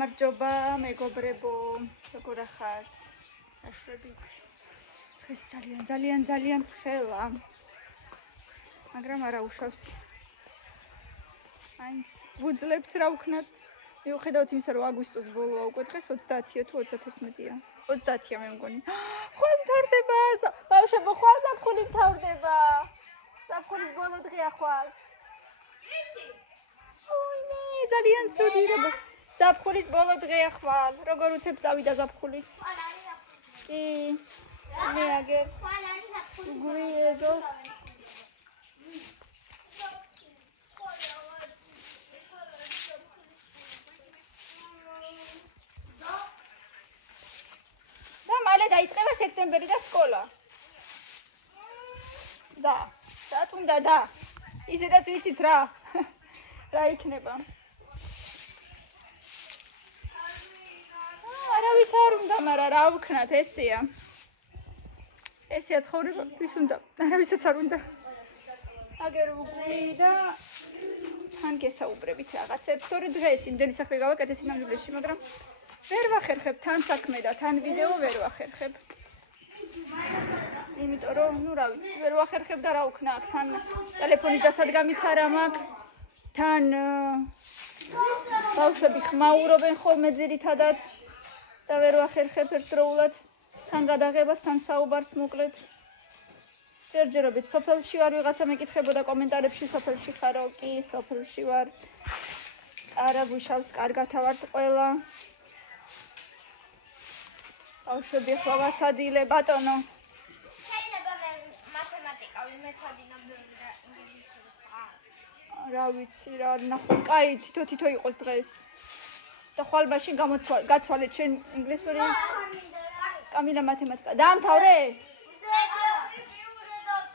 გამარჯობა მეგობრებო, როგორ ახართ? აშვებით. დღეს ძალიან ცხელა. მაგრამ არა უშავს. აინც ვუძლებთ რა ვქნათ. მიუხედავად იმისა, რომ აგვისტოს ბოლოა უკვე დღეს 30-ია თუ 31-ია. 30-ია მე მგონი. ხვალ მთავრდება. ბავშვებო, ხვალ ზაფხული მთავრდება. ზაფხულის ბოლო დღეა ხვალ. ოინე, ძალიან ცუდი როგორ. ზაფხულის ბოლო დღეა ხვალ. როგორ უცებ წავიდა ზაფხული? კი. მე აგერ. გვიედოს. მალე დაიწყება სექტემბერი და სკოლა. და თუნდა და ისედაც ვიცით რა იქნება. არავის არ უნდა, მაგრამ რა ვქნათ, ესეა ცხოვრება, ვის უნდა, არავისაც არ უნდა. აგერ ვუგვი და თან გესაუბრებით რაღაცებს, თორე დღეს იმდენი საქმე გავაკეთე სინამდვილეში, მაგრამ ვერ ვახერხებ თან საქმე და თან ვიდეო ვერ ვახერხებ. იმიტომ რომ, რა ვიცი, ვერ ვახერხებ და რა ვქნა აქ თან ტელეფონის დასადგამიც არ მაქვს. თან ბავშვები ხმაურობენ ხოლმე ძირითადად და ვერ ვახერხებ ერთდროულად თან გადაღებას, თან საუბარს მოკლედ. ჯერჯერობით სოფელში ვარ, ვიღაცა მეკითხებოდა კომენტარებში, სოფელში ხარო? კი, სოფელში ვარ. არა გუშავს, კარგად ავართ ყველა. ბავშვები ახლა ვასადილე, ბატონო. შეიძლება მე მათემატიკა ვიმეცადინო და ინგლისური ვყავ. რა ვიცი რა, ნახო, კაი, თითო იყოს დღეს. და ხვალ მაშინ გაცვალეთ შენ ინგლისური. კამილა მათემატიკა. დაამთავრე?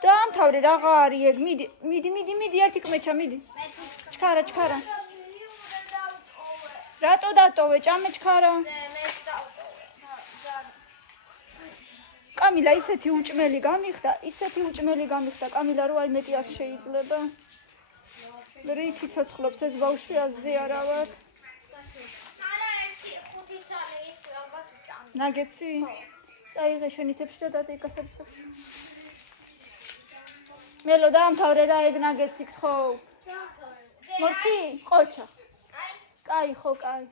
დაამთავრე, რაღა არის ეგ? მიდი, ერთი კმეჩა, მიდი. ჩქარა. რატო დატოვე? ჭამე ჩქარა. კამილა ისეთი უჭმელი გამიხდა, კამილა რო აი მეტი არ შეიძლება. რითი ცოცხლობს ეს ბავშვი აზზე არა ვარ. არა, ერთი 5 წელი ის ალბათ ჭამდა. ნაგეცი? წაიღე შენიცებში და დადე გასარცხებში. მელო დაამთავრე და ეგ ნაგეცი გთხოვ. მორჩი, ყოჩა. კაი, ხო, კაი.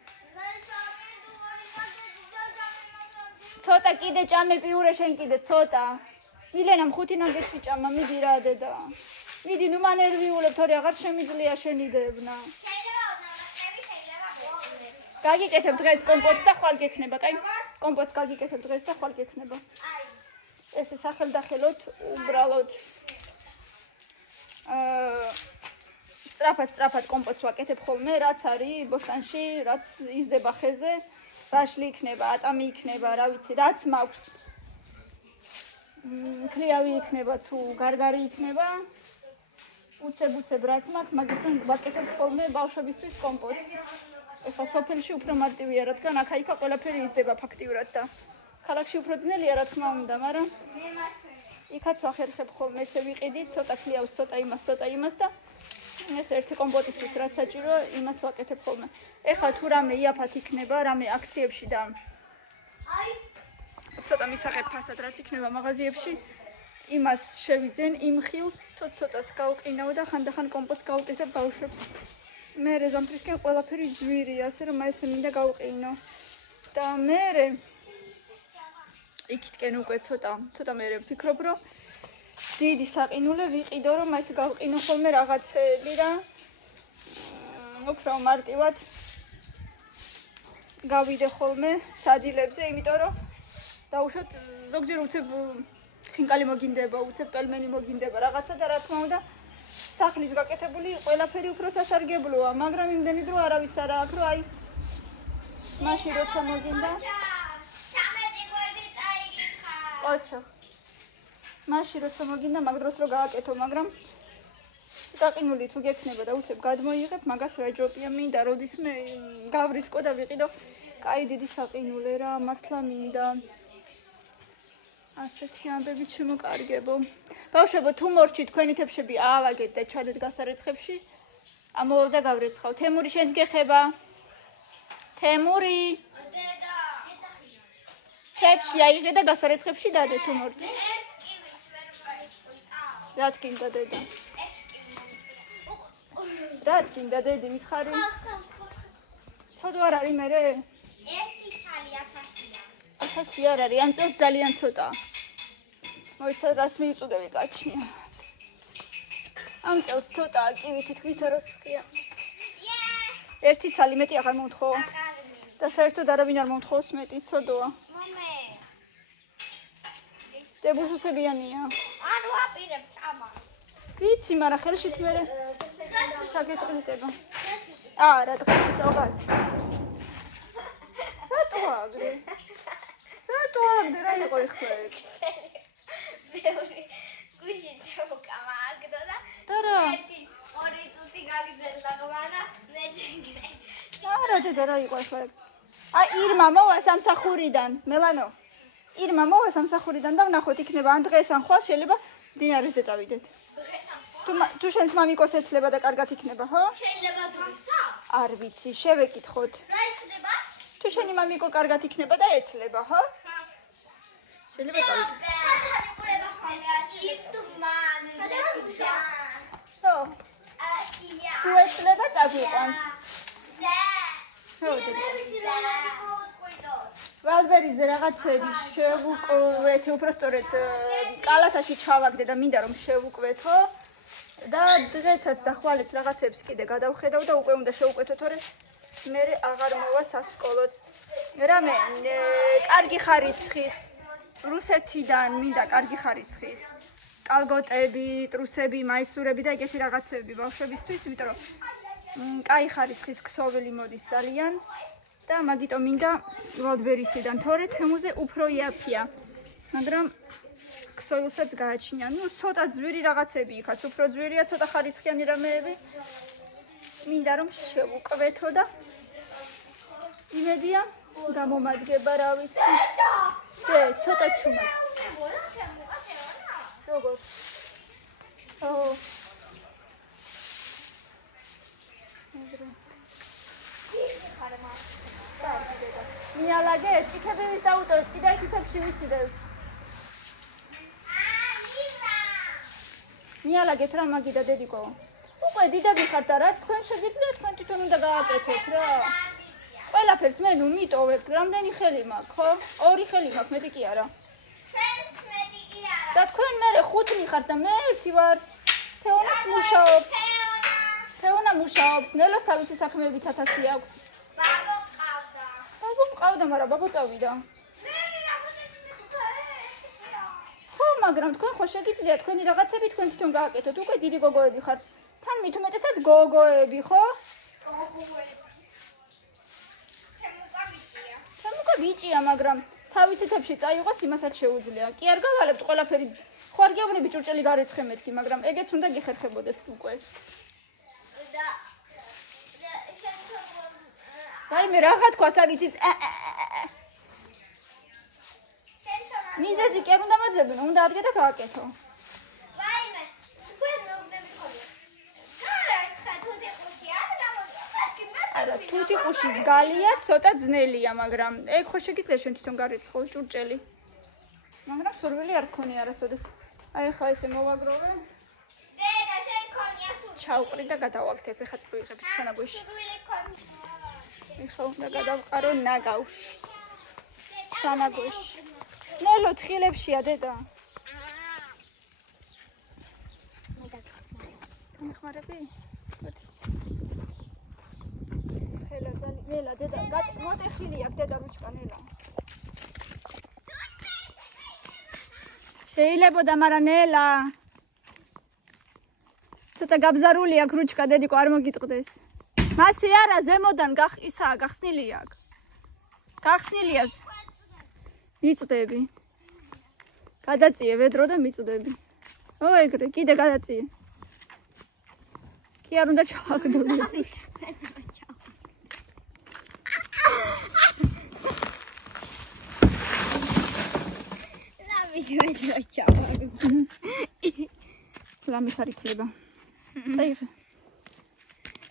ცოტა კიდე ჭამე პიურე შენ კიდე ცოტა. მილენამ 5 ნაგეცი ჭამა, მიდი რა დედა. მიდი, ნუ მანერვიულებ, თორე აღარ შემიძლია შენიდებნა. გაგიკეთებ დღეს კომპოტს და ხვალ გექნება, კაი? კომპოტს გაგიკეთებ დღეს და ხვალ გექნება. ესე სახელდახელოთ, უბრალოდ სწრაფად კომპოტს ვაკეთებ ხოლმე, რაც არის ბოსტანში, რაც იზრდება ხეზე. ბაშლი იქნება, ატამი იქნება, რა ვიცი, რაც მაქვს. ქლიავი იქნება თუ გარგარი იქნება. უცებ რაც მაქვს, მაგისგან ვაკეთებ ხოლმე ბავშვებისთვის კომპოტს. ეხლა სოფელში უფრო მარტივია, რადგან აქა-იქა ყველაფერი იზრდება ფაქტიურად და ქალაქში უფრო ძნელია, რა თქმა უნდა, მაგრამ იქაც ვახერხებ ხოლმე, ესე ვიყიდით, ცოტა ქლიავს, ცოტა იმას და ეს ერთი კომპოტისთვის რაც საჭირო, იმას ვაკეთებ ხოლმე. ეხლა თუ რამე იაფად იქნება, რამე აქციებში და ცოტა მისაღებ ფასად რაც იქნება მაღაზიებში, იმას შევიძენ, იმ ხილს ცოტ-ცოტას გავყინავ და ხანდახან კომპოტს გავუკეთებ ბავშვებს. მერე ზამთრისკენ ყველაფერი ძვირია, ასე რომ ესე მინდა გავყინო. და მერე იქითკენ უკვე ცოტა მერე ვფიქრობ, რომ დიდი საყინულე ვიყიდო, რომ ესე გავყინო ხოლმე რაღაცები და უფრო მარტივად გავიდე ხოლმე სადილებზე, იმიტომ რომ დაუშვათ ზოგჯერ უცებ ხინკალი მოგინდება, უცებ პელმენი მოგინდება რაღაცა და რა თქმა უნდა სახლის გაკეთებული ყველაფერი უფრო სასარგებლოა, მაგრამ იმდენი დრო არავის არა აქვს, რომ აი მაშინ როცა მოგინდა ყოჩა მაშინ როცა მოგინდა მაგ დროს რო გააკეთო, მაგრამ გაყინული თუ გექნება და უცებ გადმოიღებ, მაგას რა ჯობია, მინდა როდისმე გავრისკო და ვიყიდო კაი დიდი საყინულე რა, მართლა მინდა. ასეთი ამბები შემოკარგებო. ბავშვებო, თუ მორჩით თქვენი თებშები აალაგეთ და ჩადეთ გასარეცხებში, ამოვავ და გავრეცხავ. თემური შენს გეხება? თემური დედა ხებში აიღე და გასარეცხებში დადე თუ მორჩი ერთ კივის ვერ ვაიწყო რა თქინდა დედა ერთ კივი რა თქინდა დედი მითხარი ცოდვა არ არის მერე ერთი ხალი 1000-ია 1000 არ არის ამ წელს ძალიან ცოტაა მოიცა რას მიიწოდები კაჩნია ამ წელს ცოტაა კივი თითქმის არასხია ერთი სალი მეტი აღარ მომთხო და საერთოდ არავინ არ მომთხოვს მეტი ცოდოა მომე დებუსუსებიანია არ ვაპირებ ჭამას ვიცი მაგრამ ხელშიც მერე ჩაგეწყლიტება არა დღეს წავარ რატო აგრე რა იყო ეხლა ბევრი გუში ჩავკამა აგდო და რა ერთი ორი წუთი გაგძელდა ყმანა მე ჩიგრე არა დედა რა იყო ეხლა აი ირმა მოვა სამსახურიდან მელანო ირმა მოვა სამსახურიდან და ვნახოთ იქნება ან დღეს ან ხვალ შეიძლება დინარეზე წავიდეთ თუ შენს მამიკოს ეცლება და კარგად იქნება ხო შეიძლება დღესა არ ვიცი შევეკითხოთ რა იქნება თუ შენი მამიკო კარგად იქნება და ეცლება ხო შეიძლება წავიდეთ ხო თუ ეცლება წაგვიყვანს ხო ვალბერიზე რაღაცები შევუკვეთ უბრალოდ კალათაში ჩავაგდე და მინდა რომ შევუკვეთო და დღესაც და ხვალეც რაღაცებს კიდე გადავხედავ და უკვე უნდა შევუკვეთო თორე მე აღარ მოვა სასკოლოდ რამე კარგი ხარისხის რუსეთიდან მინდა კარგი ხარისხის კალგოტები ტრუსები მაისურები და ეგეთი რაღაცები ბავშვებისთვის იმიტომ რომ კაი ხარისხის ქსოვილი მოდის ძალიან და მაგიტომ მინდა ვალდბერისიდან თორე თემუზე უფრო იაფია მაგრამ ქსოვილსაც გააჩნია ნუ ცოტა ძვირი რაღაცები იქაც უფრო ძვირია ცოტა ხარისხიანი რამეები მინდა რომ შევუკვეთო და იმედია გამომადგება რა ვიცი დე ცოტა ჩუმად როგორ მიალაგე ჭიქები ვის დაუტოვეთ კიდე თითებში ვისიდევს მიალაგეთ რა მაგიდა დედიკო უკვე დიდები ხართ და რაც თქვენ შეგიძლიათ თქვენ თვითონ უნდა გააკეთოთ რა ყველაფერს მე ნუ მიტოვებთ რამდენი ხელი მაქვს ხო 2 ხელი მაქვს მეტი კი არა და თქვენ მე 5 მიხართ და მე 1 ვარ თეონას მუშაობს თეონა მუშაობს ნელოს თავისი საქმეები 1000 აქვს ბაბო მყავდა მაგრამ ბაბო წავიდა ხო მაგრამ თქვენ ხო შეგიძლიათ თქვენი რაღაცები თქვენ თვითონ გააკეთოთ უკვე დიდი გოგოები ხართ თან მით უმეტესად გოგოები ხო თემუკა ბიჭია მაგრამ თავისი თებში წაიღოს იმასაც შეუძლია კი არ გავალებთ ყველაფერი ხო არ გეუბნები ჭურჭელი გარეცხე მეთქი მაგრამ ეგეც უნდა გიხერხებოდეს უკვე რაიმე რაღა თქვას არ იცის მიზეზი კი არ უნდა მაძებნო უნდა ადგე და გააკეთო ვაიმე თქვენ მოგდები ხოლმე არა თუთი ყუშის გალია ცოტა ძნელია მაგრამ ეგ ხო შეგიძლია შენ თვითონ გარეცხო ჭურჭელი მაგრამ სურვილი არ გქონია არასოდეს აი ხა ესე მოვაგროვე დედა შენ ქონია სურვილი ჩავყრი და გადავაგდებ ეხა წვიღებით სანაგოში სურვილი ქონია ეხა უნდა გადავყარო ნაგავს სანაგოში ნელო თხილებშია დედა გამეხმარები ნელა დედა მოტეხილი აქვს დედა რუჩკა ნელა შეიძლებოდა მაგრამ ნელა ცოტა გაბზარული აქვს რუჩკა დედიკო არ მოგიტყდეს მასე არა ზემოდან ისაა გახსნილი აქვს გახსნილია მიწდები გადაწიე ვედრო და მიწდები ო ეგრე კიდე გადაწიე კი არ უნდა ჩავაგდო ლამის არ ითლება წაიღე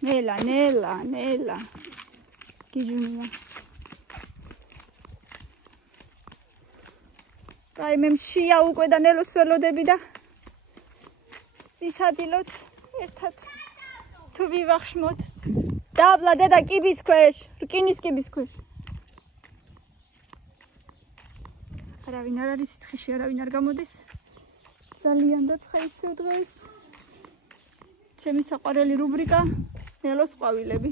ნელა გიჟუნია. აი მე მშია უკვე და ნელოს ველოდები და ვისადილოთ ერთად თუ ვივახშმოთ. დაბლა დედა კიბის ქვეშ, რკინის კიბის ქვეშ. არავინ არ არის ცხიში, არავინ არ გამოდის. ძალიან დაწყა ისევ დღეს. ჩემი საყვარელი რუბრიკა ნელოს ყვავილები.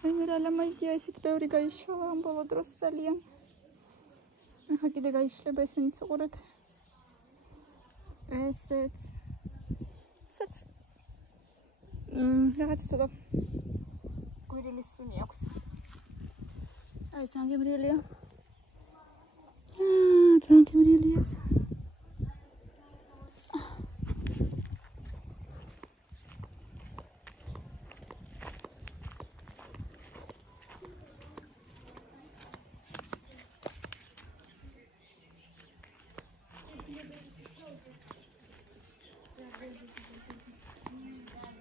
მე რა ლამაზია ისიც ბევრი გაიშალა ამ ბოლო დროს ძალიან. ახლა კიდე გაიშლება ესენი საყურეთ. ესეც რაღაცა ცოტა გვირილის სუნი აქვს. აი სანგემრიელია. სანგემრიელია.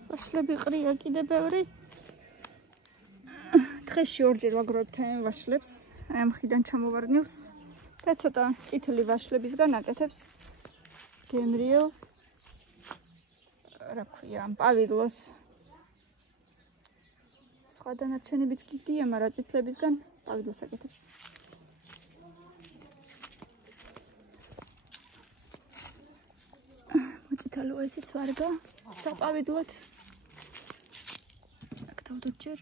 ვაშლები ყრია კიდე ბევრი. დღეში ორჯერ ვაგროვებთ ამ ვაშლებს. აი ამ ხიდან ჩამოვარდნილს და ცოტა წითელი ვაშლებისგან აკეთებს გემრიელ რა ქვია ამ პავილოს. სხვა დანარჩენებიც კიდია, მაგრამ წითლებისგან პავილოს აკეთებს. მოწითალოა ესეც ვარგა საპავილოდ. აქ დავდოთ ჯერ.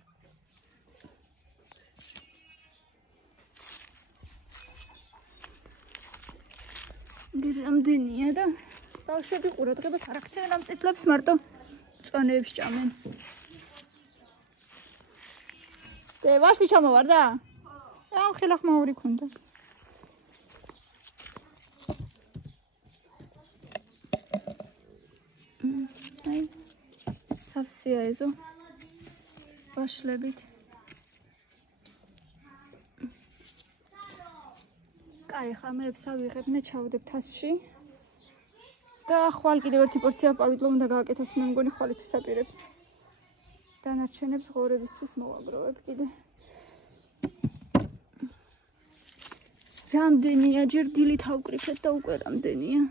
რამდენია და ბავშვები ყურადღებას არ აქცევენ ამ წითლებს, მარტო მწვანეებს ჭამენ. ვაშლი ჩამოვარდა? ამ ხილახმაური ქონდა. აი სავსეა ეზო ვაშლებით. აი ხა მე ვსავიღებ, მე ჩავდებ თასში და ხვალ კიდევ ერთი პორცია პავილო უნდა გააკეთოს, მე მგონი ხვალით ვსაპირებს. დანარჩენებს ღორებისთვის მოვაგროვებ კიდე. რამდენია ჯერ დილით ავკრიფეთ და უკვე რამდენია.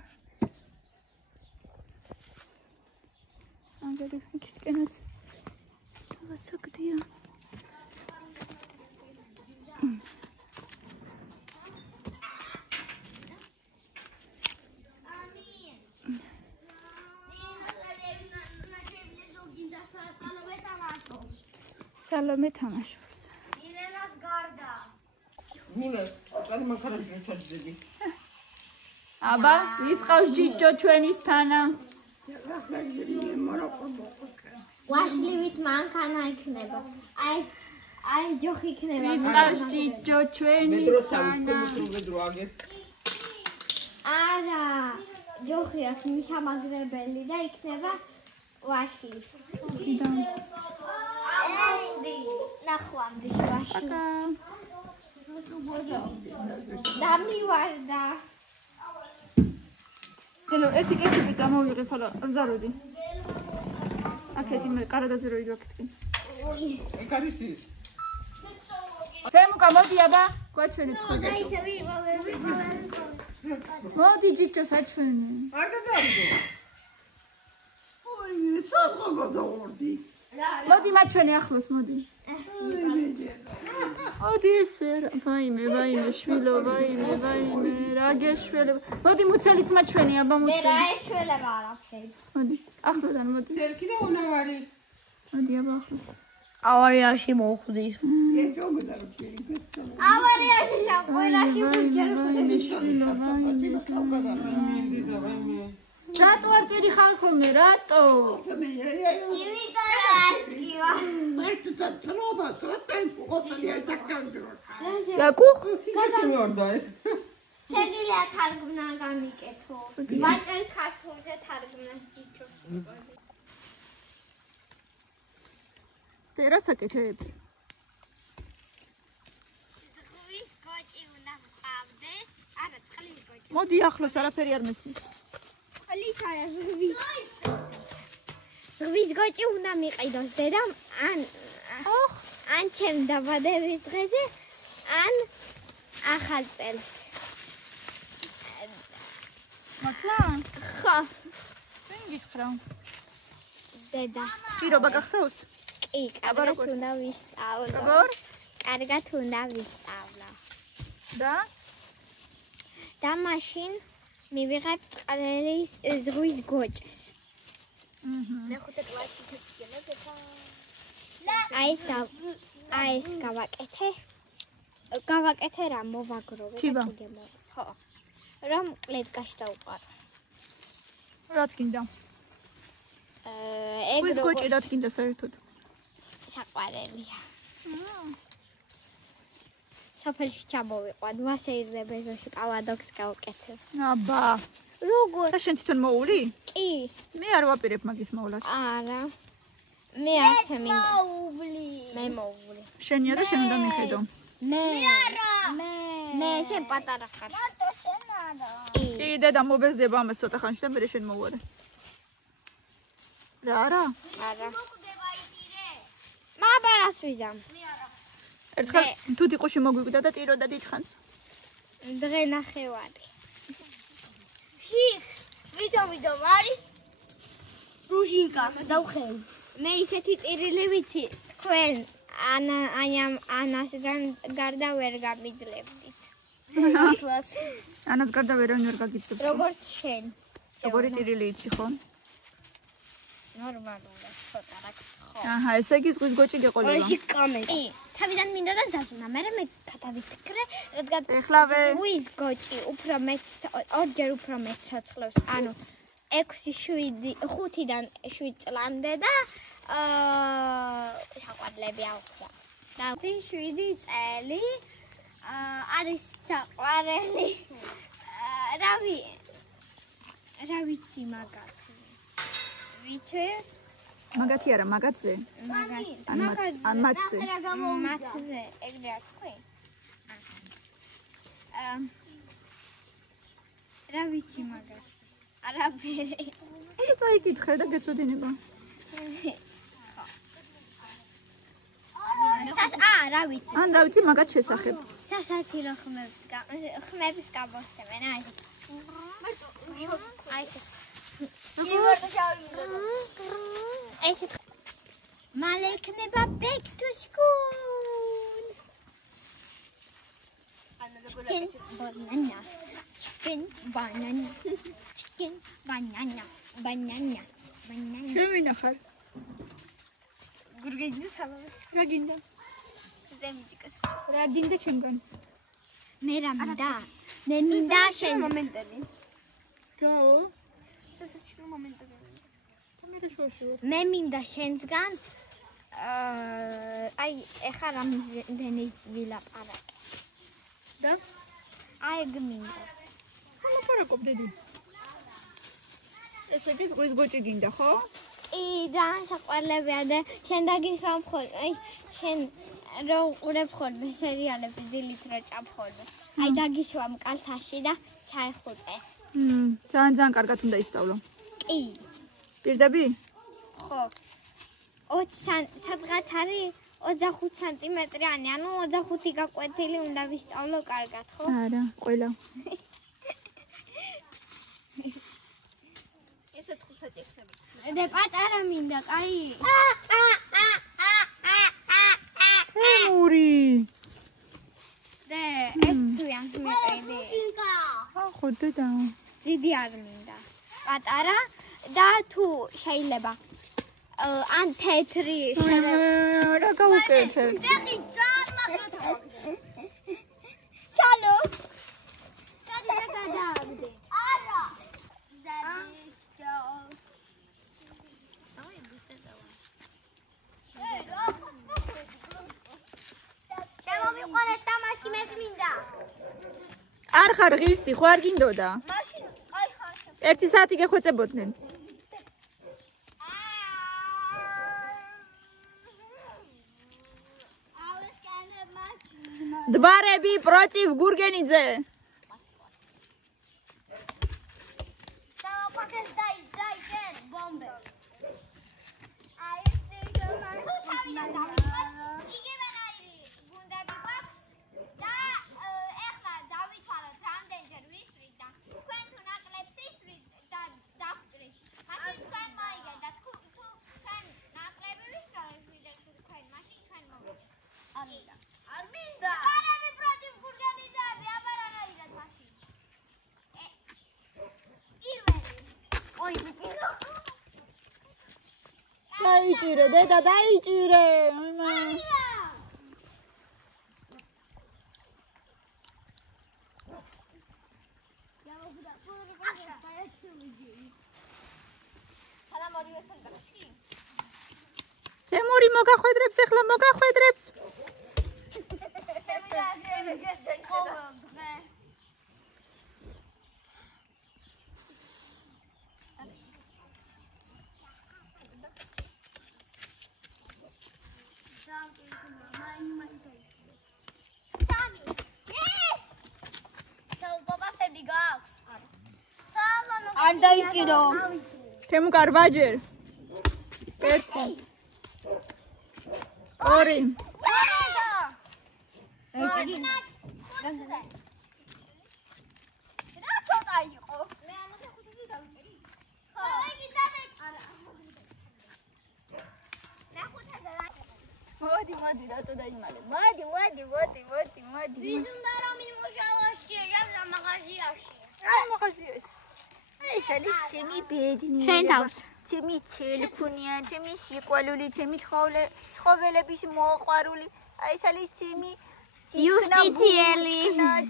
ანგარი იქითკენაც რაღაცა გდია. სალომე თამაშობს. ილენას გარდა. მინე, წალი მანქანაში ჩაჯდები. აბა, ვის ყავს ჯიჯო ჩვენისთანა? ვაშლივით მანქანა იქნება. აი ჯოხი იქნება. ვის ყავს ჯიჯო ჩვენისთანა? არა, ჯოხი აქვს მისამაგრებელი და იქნება ვაშლი. ნახვამდის ვაშლი. დამივარდა. ელო, ერთი კეთილი წამოვიღებ, ხოლო ზაროდი. აქეთი მე კარადაზე რო იდვაკეთკენ. ეგ არის ის. თემუკა მოდი აბა, გვაჩვენი ცხოდი. მოდი ჯიჯო საჩვენი. არ გაძარიდო. ოი, წახო გადავარდი. მოდი მაჩვენი ახლოს, მოდი. მოდი ესე, ვაიმე, შვილო, ვაიმე, რა გეშველება. მოდი მუცელიც მაჩვენი, აბა მე მუცელი. რა ეშველება არაფერი. მოდი, ახლოდან მოდი. ცერკი და უნავარი. მოდი აბა ახლოს. ავარიაში მოხვდის. ავარიაში შაყუერაში ვუჯერ. ვაიმე, შვილო, რატო არ წერი ხალხო მე, რატო? იმიტომ არ გივა. იაკუ? გასიმეორდა ეგ. შეგიძლია თარგმნა გამიკეთო. ვაწერ ქართულზე თარგმნას ჯიჯოს. რა საკეთებ? ზღვის გოჭი უნდა მყავდეს. არა, წყლის გოჭი. მოდი ახლოს, არაფერი არ მესმის. წყლის არა, ზღვის. ზღვის გოჭი უნდა მიყიდოს დედამ ან ჩემ დაბადების დღეზე ან ახალ წელს. მოკლა? ხო, ვინ გითხრა? დედა. პირობა გახსოვს? კი, კარგად უნდა ვისწავლო. როგორ? კარგად უნდა ვისწავლო. და მაშინ მივიღებ წყლის ზღვის გოჭს. მეხუთე კლასში აი ეს გავაკეთე რა მოვაგროვე თიბა. ხო რომ კლეტკაში დავუყარო რა თქინდა? ეგ ეს გოჭი რა თქინდა საერთოდ? საყვარელია. სოფელში ჩამოვიყვან, ვასეირზე ბეზოში კავადოქს გავუკეთებ. აბა. როგორ? და შენ თვითონ მოული? კი. მე არ ვაპირებ მაგის მოვლას. არა. მე არც მინდა. მე მოული. შენია და შენ უნდა მიხედო. მე არა. მე შენ პატარა ხარ. მარტო შენ არა. კი, დედა მობეზდება ამას ცოტა ხანში და მე შენ მოვარე. რა არა? არა. მაბარას ვიზამ. ერთხელ თუთიყუში მოგვიკვდა და ტიროდა დიდხანს. დღე ნახევარი. ვიდო არის რუჟინკა დავხევი. მე ისეთი ტირილი ვიცი თქვენ ანასგან გარდა ვერ გამიძლებდით. ანას გარდა ვერავინ ვერ გაგიცნობ. როგორც შენ. როგორი ტირილი იცი ხო? ნორმალურად ცოტა რა ხო. აჰა, ესე იგი ზღვის გოჭი გეყოლება. კი, თავიდან მინდა და ზაზუნა, მე გადავიფიქრე, რადგან ეხლავე ზღვის გოჭი უფრო ორჯერ უფრო მეტ ცოცხლებს, ანუ 5-7 წლამდე და საყვარლები აუხდა. და 7 წელი არის საყვარელი. რა ვიცი მაგათი. ვიცი? მაგათი არა, მაგათზე. ან მათზე. მათზე, ეგრე არ თქვი? რა ვიცი მაგათი. არაფერი. და წაიკითხე და გეწოდინება. რა ვიცი. ან რა ვიცი მაგათ შესახებ. სასაცილო ხმების გამოსცემენ, აი. ესეთ მალე იქნება back to school. Chicken banana. შენ ვინ ახარ? გურგეჯი სალამი. რა გინდა? ზემჯიკას. რა გინდა ჩემგან? მე რა მინდა? მე მინდა შენ მომენტები. გაო? სასაცილო მომენტები. მე შუაში ვარ. მე მინდა შენსგან აი ეხა რამდენი ვილაპარაკე. და? აი ეგ მინდა. ლაპარაკობ დედი. ესე იგი ზღვის გოჭი გინდა, ხო? კი, ძალიან საყვარლებია და შენ დაგისვამ ხოლმე. აი შენ რო უყურებ ხოლმე სერიალები დილით რო ჭამ ხოლმე. აი დაგისვამ კალთაში და ჩაიხუტე. ძალიან კარგად უნდა ისწავლო. კი. პირდები? ხო. 20 სადღაც არის 25 სანტიმეტრიანი, ანუ 25 გაკვეთილი უნდა ვისწავლო კარგად, ხო? არა, ყველა. ესე 5 ტექსტები. და პატარა მინდა, კაი. მური. და ეს თვიან მიყიდი. ხო, დედა. დიდი არ მინდა. პატარა და თუ შეიძლება ან თეთრი რა გავუკეთე? ფეხი ძალიან მაგრა. სალო. გადა გადააგდე. არა. არ ხარ ღირსი, ხო არ გინდოდა? მაშინ აი ხარ. 1 საათი გეხვეწებოდნენ. დბარები პროტივ გურგენიძე. დაიჭირე, დედა დაიჭირე. თემური მოგახვედრებს ახლა მოგახვედრებს. არ დაიჭირო. თემუ კარბაჯერ. 1 2 მოდი რატო დაიმალე. მოდი. მაღაზიაში. აი სალის ჩემი ბედნი. შენ თავს. ჩემი ცელქუნია, ჩემი სიყვარული, ჩემი ცხოველების მოყვარული. აი სალის ჩემი იუსტიციელი.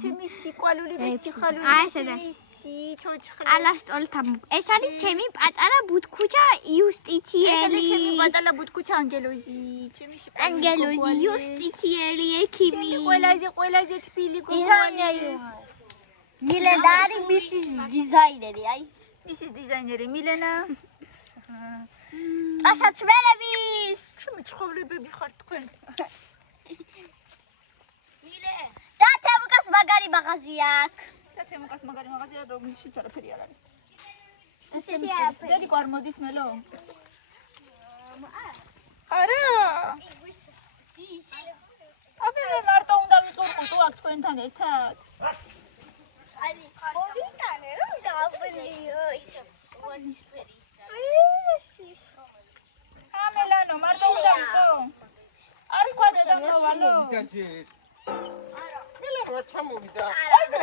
ჩემი სიყვარული და სიხარული. აი ესედა. სიჩოჩხლე. ალასტოლთა. ეს არის ჩემი პატარა ბუთქუჩა იუსტიციელი. ჩემი პატარა ბუთქუჩა ანგელოზი. ჩემი სიყვარული. ანგელოზი იუსტიციელი ექიმი. ყველაზე თბილი გოგონი. მილენა არის მისის დიზაინერი, აი. მისის დიზაინერი მილენა. პასაცმელების. ჩემი ცხოველებები ხართ თქვენ. მილე. და თემუკას მაგარი მაღაზი აქვს. და თემუკას მაგარი მაღაზია რომელშიც არაფერი არ არის. ესეთი არაფერი. დედიკო არ მოდის მელო? არა. აბერე მარტო უნდა ვიყო აქ თქვენთან ერთად. აი, მოვიტანე რომ დავლიო ისე ვანისფერისა. ამელანო მარტო უნდა ვიყო. არ თქვა დედა მოვალო. დაჯერ. არა. მე რა ჩამოვიდა. არა.